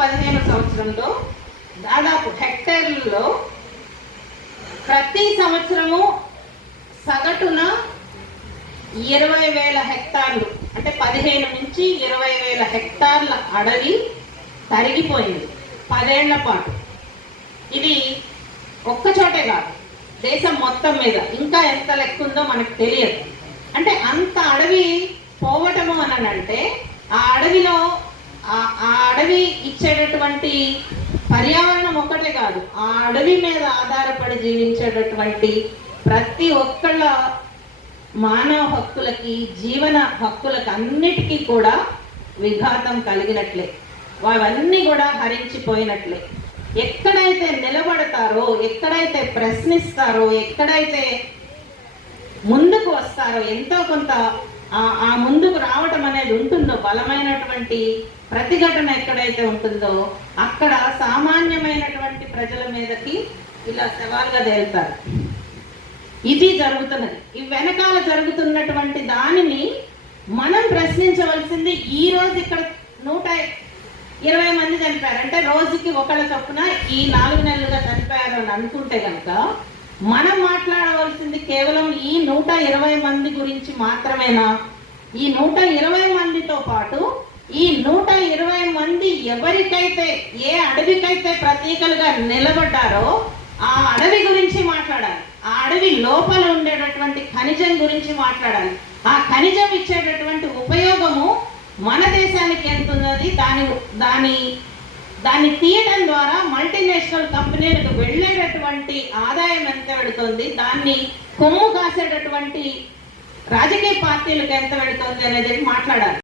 14-15 సంవత్సరంలో దాదాపు హెక్టార్లలో ప్రతి సంవత్సరము సగటున 20,000 హెక్టార్లు అంటే 15 నుంచి 20,000 హెక్టార్ల అడవి తరిగిపోయింది 10 ఏళ్ల పాటు. ఇది ఒక్కచోటే కాదు, దేశం మొత్తం మీద ఇంకా ఎంత లెక్క ఉందో మనకు తెలియదు. అంటే అంత అడవి పోవటము అని అంటే ఆ అడవిలో ఆ అడవి ఇచ్చేటటువంటి పర్యావరణం ఒక్కటే కాదు, ఆ అడవి మీద ఆధారపడి జీవించేటటువంటి ప్రతి ఒక్కళ్ళ మానవ హక్కులకి, జీవన హక్కులకి అన్నిటికీ కూడా విఘాతం కలిగినట్లే, అవన్నీ కూడా హరించిపోయినట్లే. ఎక్కడైతే నిలబడతారో, ఎక్కడైతే ప్రశ్నిస్తారో, ఎక్కడైతే ముందుకు వస్తారో, ఎంతో కొంత ఆ ముందుకు రావటం అనేది ఉంటుందో, బలమైనటువంటి ప్రతిఘటన ఎక్కడైతే ఉంటుందో అక్కడ సామాన్యమైనటువంటి ప్రజల మీదకి ఇలా సవాల్గా తేలుతారు. ఇది జరుగుతున్నది. ఈ వెనకాల జరుగుతున్నటువంటి దానిని మనం ప్రశ్నించవలసింది. ఈ రోజు ఇక్కడ 120 మంది చనిపోయారు అంటే రోజుకి ఒకళ్ళ చొప్పున ఈ 4 నెలలుగా చనిపోయారు అని అనుకుంటే కనుక మనం మాట్లాడవలసింది కేవలం ఈ 120 మంది గురించి మాత్రమేనా? ఈ 120 మందితో పాటు ఈ 120 మంది ఎవరికైతే, ఏ అడవికైతే ప్రతీకలుగా నిలబడ్డారో ఆ అడవి గురించి మాట్లాడాలి. ఆ అడవి లోపల ఉండేటటువంటి ఖనిజం గురించి మాట్లాడాలి. ఆ ఖనిజం ఇచ్చేటటువంటి ఉపయోగము మన దేశానికి ఎంత ఉన్నది, దాన్ని తీయడం ద్వారా మల్టీనేషనల్ కంపెనీలకు వెళ్ళేటటువంటి ఆదాయం ఎంత పెడుతుంది, దాన్ని కొమ్ము కాసేటటువంటి రాజకీయ పార్టీలకు ఎంత పెడుతుంది అనేది మాట్లాడాలి.